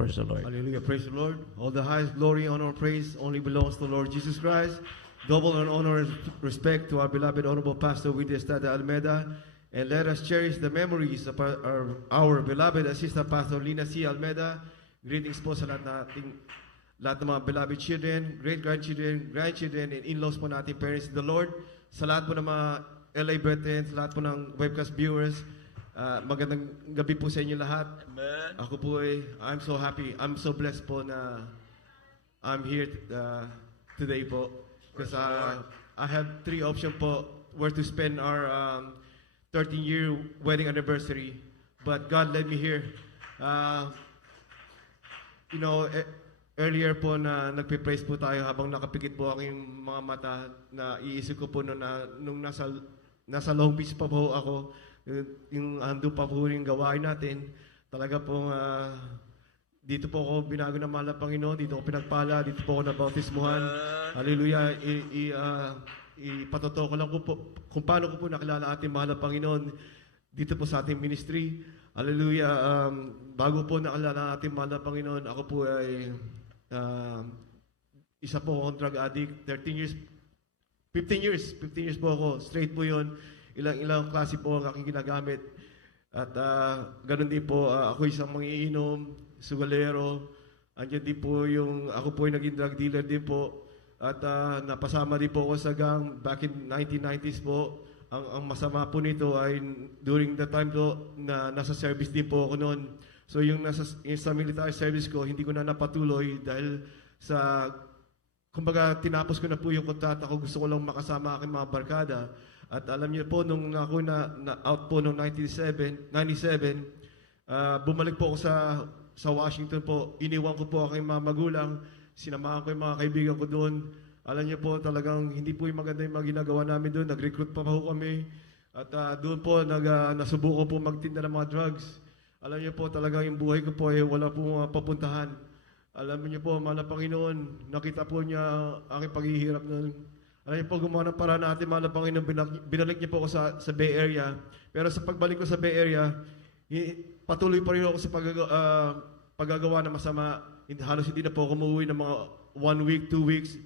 Praise the Lord. Hallelujah. Praise the Lord. All the highest glory, honor, praise only belongs to the Lord Jesus Christ. Double honor and respect to our beloved Honorable Pastor Willie Estrada Almeida. And let us cherish the memories of our beloved Assistant Pastor Lina C. Almeida. Greetings po sa lahat ng mga beloved children, great-grandchildren, grandchildren, and in-laws po natin, parents in the Lord. Sa lahat po ng mga LA brethren, sa lahat po ng webcast viewers, magandang gabi po sa inyo lahat. Amen. Ako po ay, I'm so happy, I'm so blessed po na I'm here today po. Because I have 3 options po where to spend our 13-year wedding anniversary. But God led me here. Earlier po na nagpe-praise po tayo habang nakapikit po aking mga mata, na iisip ko po nung nasa Long Beach pa po ako, yung ando pa po yung gawain natin, talaga po dito po ako binago ng mahal na Panginoon, dito ako pinagpala, dito po ako nabautismuhan. Hallelujah. Ipatotoo ko lang po kung paano ko po nakilala ating mahal na Panginoon dito po sa ating ministry. Hallelujah. Bago po nakilala ating mahal na Panginoon, ako po ay isa po akong drug addict. 15 years po ako. Straight po yun. Ilang klase po ang aking ginagamit. At ganun din po, ako isang mangiinom, sugalero. Andiyan din po ako po ay naging drug dealer din po. At napasama din po ako sa gang back in 1990s po. Ang masama po nito ay during the time po na nasa service din po ako noon. So yung sa military service ko, hindi ko na napatuloy dahil kumbaga tinapos ko na po yung kontrata ko, gusto ko lang makasama aking mga barkada. At alam niyo po, nung ako na out po noong 97, bumalik po ako sa Washington po, iniwan ko po aking mga magulang, sinamahan ko yung mga kaibigan ko doon. Alam niyo po, talagang hindi po yung maganda yung mga ginagawa namin doon, nag-recruit pa po kami. At doon po, nasubukan po magtinda ng mga drugs. Alam niyo po, talagang yung buhay ko po ay wala po papuntahan. Alam niyo po, mahal na Panginoon, nakita po niya aking paghihirap noon. Alam niyo po, gumawa ng paraan natin, mahal na Panginoon, binalik niyo po ako sa Bay Area. Pero sa pagbalik ko sa Bay Area, patuloy pa rin ako sa paggagawa ng masama. Halos hindi na po ako umuwi ng mga 1 week, 2 weeks.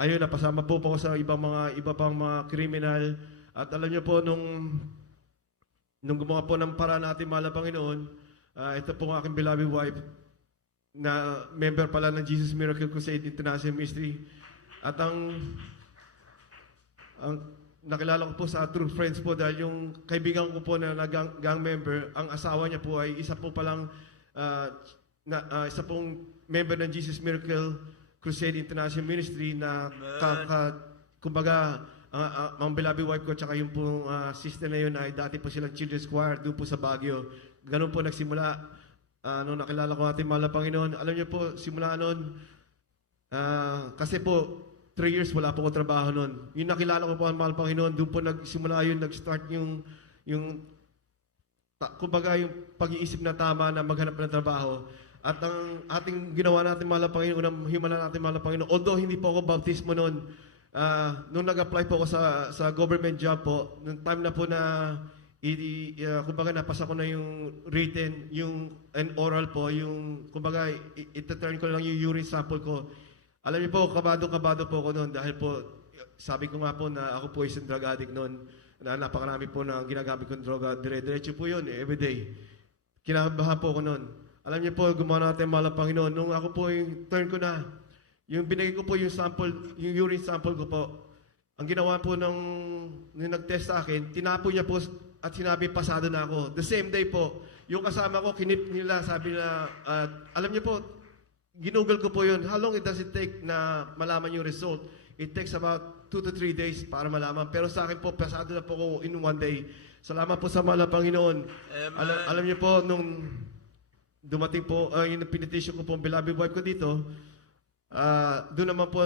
Ayun, napasama po ako sa iba pang mga kriminal. At alam niyo po, nung gumawa po ng paraan natin, mahal na Panginoon, ito po ang aking beloved wife, na member pala ng Jesus Miracle Crusade International Ministry. At ang nakilala ko po sa True Friends po dahil yung kaibigan ko po na gang member, ang asawa niya po ay isa po palang isa pong member ng Jesus Miracle Crusade International Ministry na kumbaga ang beloved wife ko tsaka yung pong sister na yun ay dati po silang children's choir doon po sa Baguio. Ganun po nagsimula nung nakilala ko ating mahal na Panginoon. Alam niyo po, simula noon, kasi po 3 years wala po ko trabaho noon. Yung nakilala ko po ang mahal na Panginoon, doon po nagsimula yun, nag-start yung kumbaga yung pag-iisip na tama na maghanap ng trabaho. At ang ating ginawa natin mahal na Panginoon, unang himala natin mahal na Panginoon, although hindi po ako baptismo noon, nung nag-apply po ako sa government job po, nung time na po na kumbaga napasa ko na yung written, and oral po, yung kumbaga itaturn ko lang yung urine sample ko. Alam niyo po, kabado po ako noon dahil po, sabi ko nga po na ako po isang drug addict noon, na napakarami po na ginagamit kong droga, dire-diretso po yun, everyday. Kinabahan po ako noon. Alam niyo po, gumawa natin mahal na Panginoon, nung ako po yung turn ko na, yung binigay ko po yung sample, yung urine sample ko po, ang ginawa po nung nag-test sa akin, tinapo niya po at sinabi pasado na ako. The same day po, yung kasama ko, kinip nila, sabi nila, alam niyo po, ginugol ko po yun, how long does it take na malaman yung result? It takes about 2 to 3 days para malaman. Pero sa akin po, pasado na po ako in 1 day. Salamat po sa mahal na Panginoon. Alam niyo po, nung dumating po, yung pinetition ko po ang beloved wife ko dito, doon naman po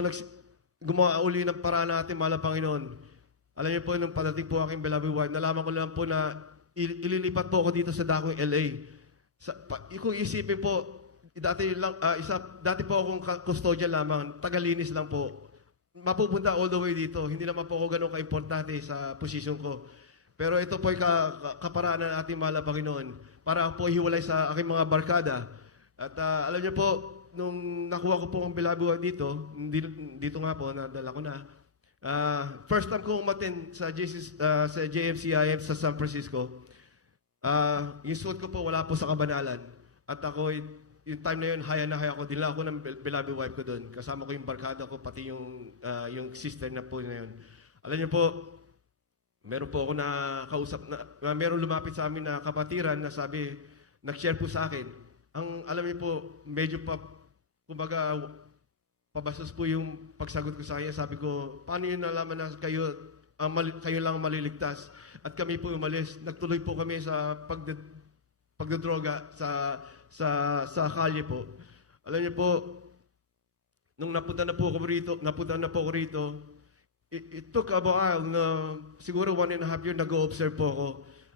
gumawa uli ng paraan natin, mahal na Panginoon. Alam niyo po, nung padating po aking beloved wife, nalaman ko lang po na ililipat po ako dito sa Dakong LA. Kung isipin po, dati po akong custodian lamang, tagalinis lang po. Mapupunta all the way dito. Hindi naman po ako ganun ka-importante sa posisyon ko. Pero ito po ay kaparaan ng ating mahal na Panginoon. Para po hiwalay sa aking mga barkada. At alam niyo po, nung nakuha ko po ang Bilabuwa dito nga po, nadala ko na. First time ko umatin sa, sa JMCIM sa San Francisco. Yung suot ko po, wala po sa kabanalan. At ako, yung time na yun, haya na haya ko. Dinala ako ng beloved wife ko doon. Kasama ko yung barkada ko, pati yung sister na po na yun. Alam niyo po, meron po ako nakausap, meron lumapit sa amin na kapatiran na sabi, nag-share po sa akin. Alam niyo po, medyo kumbaga, pabastos po yung pagsagot ko sa kanya. Sabi ko, paano yun nalaman na kayo lang maliligtas? At kami po umalis. Nagtuloy po kami sa pagdodroga sa kalye po. Alam niyo po, nung napunta na po ako rito, it took a while na siguro 1.5 years nag-o-observe po ako.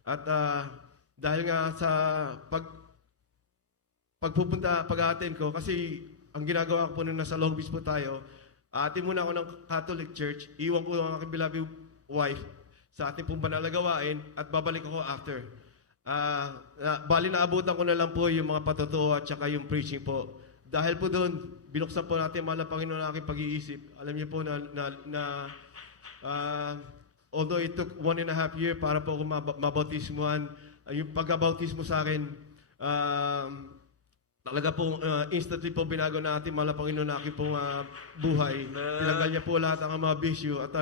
At dahil nga sa pag-attend ko, kasi ang ginagawa ko po nung nasa Long Beach po tayo, atin muna ako ng Catholic Church, iwan ko ang aking beloved wife sa ating pong banal na gawain at babalik ako after. Bali naabutan ko na lang po yung mga patutuo at saka yung preaching po. Dahil po doon, binuksan po natin mahal na Panginoon ang aking pag-iisip. Alam niyo po although it took 1.5 years para po ako mabautismuhan, yung pagkabautismo sa akin, talaga po, instantly po binago natin, mahal na Panginoon, na aking pong buhay. Tinanggal niya po lahat ang mga bisyo. At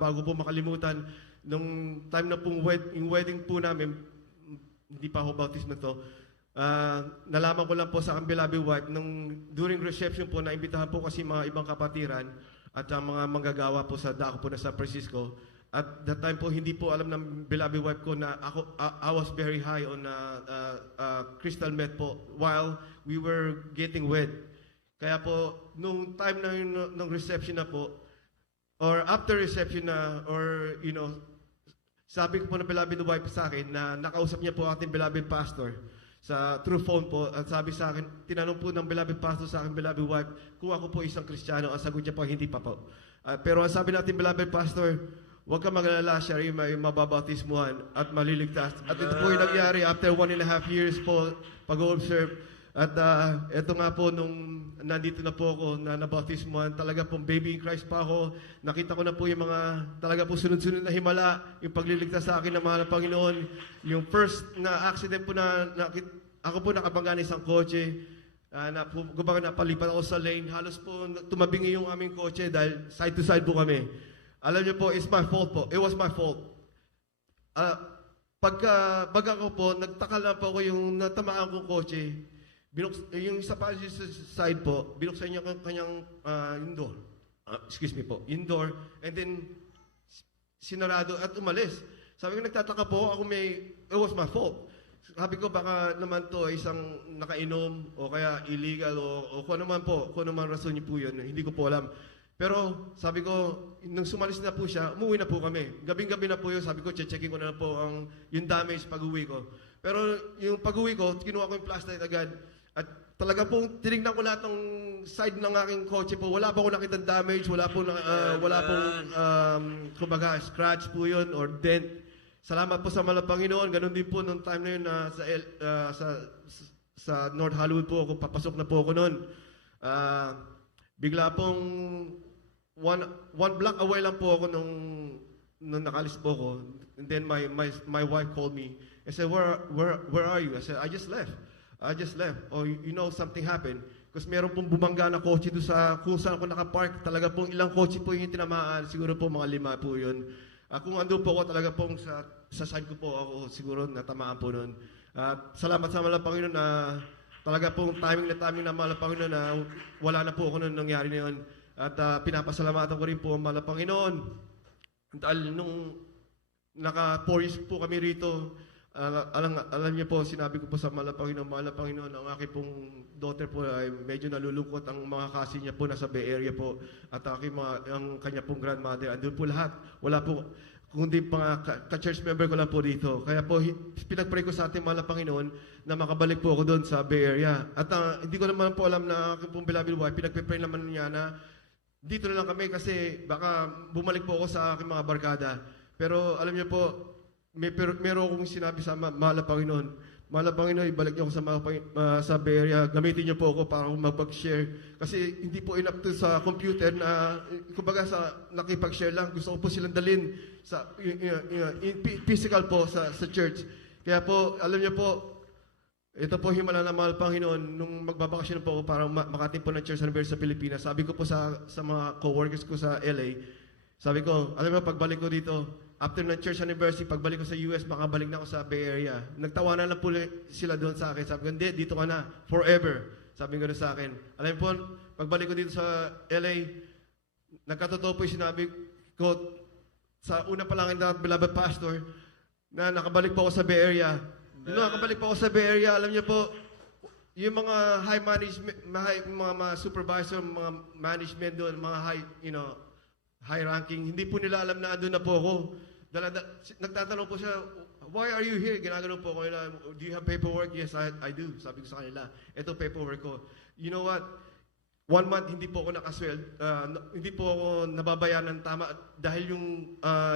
bago po makalimutan, nung time na pong yung wedding po namin, hindi pa ako bautismo to, nalaman ko lang po sa aking beloved wife, during reception po, naimbitahan po kasi mga ibang kapatiran at mga manggagawa po sa dako po na San Francisco. At that time po, hindi po alam ng beloved wife ko na I was very high on crystal meth po while we were getting wed. Kaya po, nung time na yun, nung reception na po, or after reception na, or sabi ko po ng beloved wife sa akin na nakausap niya po ating beloved pastor through phone po, at sabi sa akin, tinanong po ng beloved pastor sa akin, beloved wife, kung ako po isang Kristiyano. Ang sagot niya po, hindi pa po. Pero ang sabi natin, beloved pastor, huwag ka mag-alala, siya rin may mababautismuhan at maliligtas. At ito po yung nangyari after 1.5 years po pag-observe. At ito nga po, nung nandito na po ako na nabautismuhan, talaga pong baby in Christ pa ako. Nakita ko na po yung mga talaga po sunod-sunod na himala, yung pagliligtas sa akin ng mahal na Panginoon. Yung first na accident po ako po nakabangga ng isang kotse. Kumbaga napalipat ako sa lane. Halos po tumabingi yung aming kotse dahil side to side po kami. Alam niyo po, it's my fault po. It was my fault. Baga ko po, nagtaka lang po ako yung natamaan kong kotse. Yung sa side po, binuksan niya kanyang yung door. Excuse me po, yung door. And then, sinarado at umalis. Sabi ko, nagtataka po ako it was my fault. Sabi ko, baka naman to isang nakainom o kaya illegal o kung ano man po, kung ano man rason niyo po yun. Hindi ko po alam. Pero sabi ko, nung sumalis na po siya, umuwi na po kami. Gabing-gabi na po yun, sabi ko, checking ko na po yung damage pag-uwi ko. Pero yung pag-uwi ko, kinuha ko yung flashlight agad. At talaga pong tinignan ko lahat ng side ng aking kotse po. Wala pa ako nakitang damage, wala pong kumbaga, scratch po yun or dent. Salamat po sa mahal na Panginoon. Ganon din po nung time na yun sa North Hollywood po ako, papasok na po ako noon. Bigla pong one block away lang po ako nung nakalis po ako. And then my wife called me and said, where are you? I said, I just left. Oh, you know something happened. Kasi meron pong bumangga na kotse doon kung saan ako nakapark. Talaga pong ilang kotse po yung tinamaan. Siguro po mga 5 po yun. Kung ando po ako, talaga pong sa side ko po ako siguro natamaan po noon. Salamat sa mahal na Panginoon na talaga pong timing na mahal na Panginoon na wala na po ako nung nangyari na yun. At pinapasalamatan ko rin po ang mahal na Panginoon. Dahil nung naka 4 years po kami rito, alam niyo po, sinabi ko po sa mahal na Panginoon, ang aking pong daughter po ay medyo nalulungkot. Ang mga kasi niya po nasa Bay Area po. At ang kanya pong grandmother, andun po lahat. Wala po, kundi mga ka-church member ko lang po dito. Kaya po, pinag-pray ko sa ating mahal na Panginoon na makabalik po ako doon sa Bay Area. At hindi ko naman po alam na aking pong beloved wife, pinag-pray naman niya na dito na lang kami kasi baka bumalik po ako sa aking mga barkada. Pero alam niyo po, meron akong sinabi sa mahal na Panginoon, mahal na Panginoon, ibalik niyo ako sa Bay Area. Gamitin niyo po ako para mag-share. Kasi hindi po enough to sa computer na, kumbaga sa nakipag-share lang. Gusto ko po silang dalhin sa physical po sa church. Kaya po, alam niyo po, ito po himala na mahal Panginoon, nung magbabakasyon po ako para makating po ng church anniversary sa Pilipinas, sabi ko po sa mga co-workers ko sa LA, sabi ko, alam mo, pagbalik ko dito, after ng church anniversary, pagbalik ko sa US, makabalik na ako sa Bay Area. Nagtawanan lang po sila doon sa akin. Sabi ko, hindi, dito ka na, forever. Sabi ko na sa akin. Alam mo po, pagbalik ko dito sa LA, nagkatotoo po yung sinabi ko, sa una pa lang ang beloved pastor, na nakabalik po ako sa Bay Area. Nung nakabalik po ako sa Bay Area, alam niyo po, yung mga high management, mga supervisor, mga management doon, mga high ranking, hindi po nila alam na andun na po ako. Nagtatanong po siya, why are you here? Ginagano po ako nila, do you have paperwork? Yes, I do. Sabi ko sa kanila, ito paperwork ko. You know what? 1 month hindi po ako nakasweld, hindi po ako nababayaran tama dahil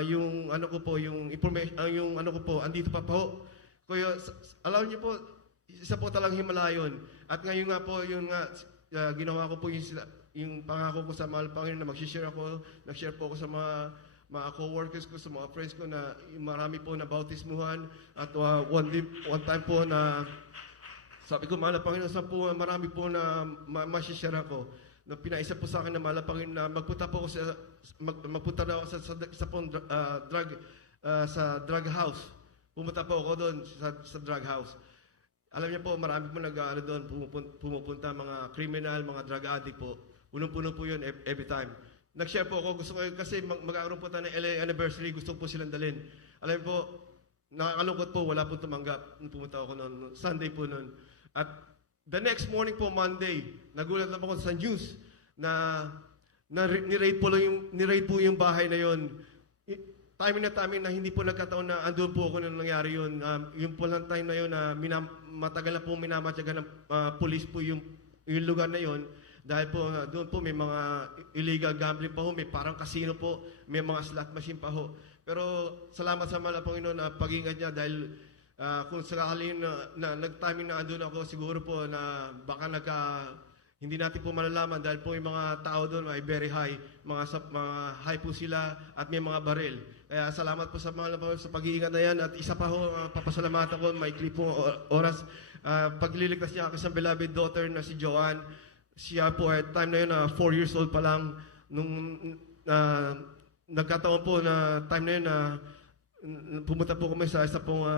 yung ano ko po, yung information, yung ano ko po, andito pa po. Kaya alam niyo po, isa po talang himala yun. At ngayon nga po, yun nga, ginawa ko po yung pangako ko sa mahal Panginoon na mag-share ako, nag-share po ako sa mga co-workers ko, sa mga friends ko na marami po na bautismuhan. At one time po na sabi ko, mahal Panginoon, marami po na ma-share ako. Na pinaisa po sa akin na mahal Panginoon na magpunta po ako magpunta na ako sa drug house. Pumunta po ako doon sa drug house. Alam niyo po, marami po doon, pumupunta mga criminal, mga drug addict po. Punong-puno po yun every time. Nag-share po ako, gusto ko kasi magkakaroon po tayo ng LA anniversary, gusto ko po silang dalhin. Alam niyo po, nakakalungkot po, wala po tumanggap. Pumunta ako noon, Sunday po noon. At the next morning po, Monday, nagulat lang ako sa news na ni-raid po yung bahay na yun. Timing na hindi po nagkataon na andun po ako nang nangyari yun. Yung po lang time na yun na matagal na po minamatyagan ng police po yung lugar na yun. Dahil po doon po may mga illegal gambling pa ho, may parang casino po, may mga slot machine pa ho. Pero salamat sa mahal na Panginoon na pag-ingat niya dahil kung sakali na nag-timing na andun ako, siguro po na baka hindi natin po malalaman dahil po yung mga tao doon ay very high, mga high po sila at may mga baril. Kaya salamat po sa mga sa pag-iingat na yan at isa pa ho, papasalamatan ko, may clip po oras, pagliligtas niya aking beloved daughter na si Joanne. Siya po at time na yun, 4 years old pa lang, nung nagkataon po na time na yun na pumunta po kami sa isa pong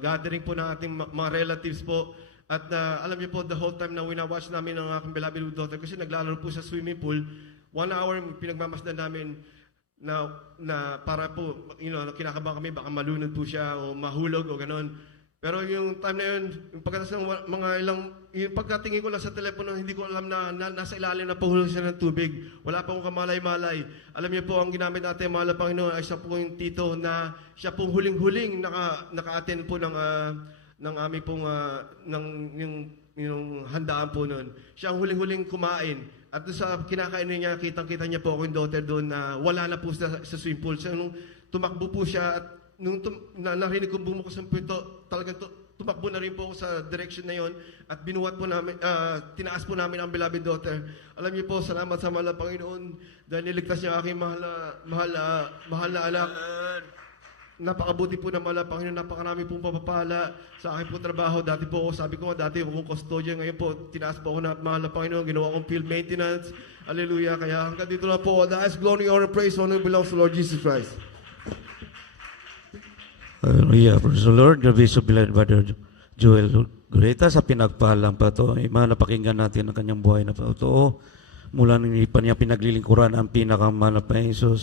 gathering po ng ating mga relatives po. At alam niyo po, the whole time na winawatch namin ang aking beloved daughter, kasi naglalaro po sa swimming pool, 1 hour pinagmamasdan namin na para po, kinakabahan kami, baka malunod po siya o mahulog o ganon. Pero yung time na yun, yung pagkatas ng mga yung pagkatingin ko lang sa telepono, hindi ko alam na nasa ilalim na pahulog siya ng tubig. Wala pa akong kamalay-malay. Alam niyo po, ang ginamit natin, mahal na Panginoon, ay siya po yung tito na siya pong huling-huling naka-attend po ng aming pong yung handaan po noon. Siya ang huling-huling kumain. At doon sa kinakainin niya, kitang-kita niya po ako yung daughter doon na wala na po sa swimming pool. So, nung tumakbo po siya at nung narinig kong bumukas ang pinto, talagang tumakbo na rin po ako sa direction na yon at binuhat po namin, tinaas po namin ang beloved daughter. Alam niyo po, salamat sa mahal na Panginoon dahil niligtas niya aking mahal na anak. Napakabuti po na mahal na Panginoon, napakarami pong papapala sa aking po trabaho. Dati po ako, sabi ko dati akong custodian, ngayon po, tinaas po ako na mahal na Panginoon, ginawa kong field maintenance. Hallelujah. Kaya hanggang dito na po, the highest glory, honor, praise, honor belongs to Lord Jesus Christ. Hallelujah. Praise the Lord. God bless you, beloved Brother Joel Gureta. Sa pinagpahalang pa ito, napakinggan natin ang kanyang buhay na totoo. Mula nang niya pinaglilingkuran ang pinakamahal na Jesus.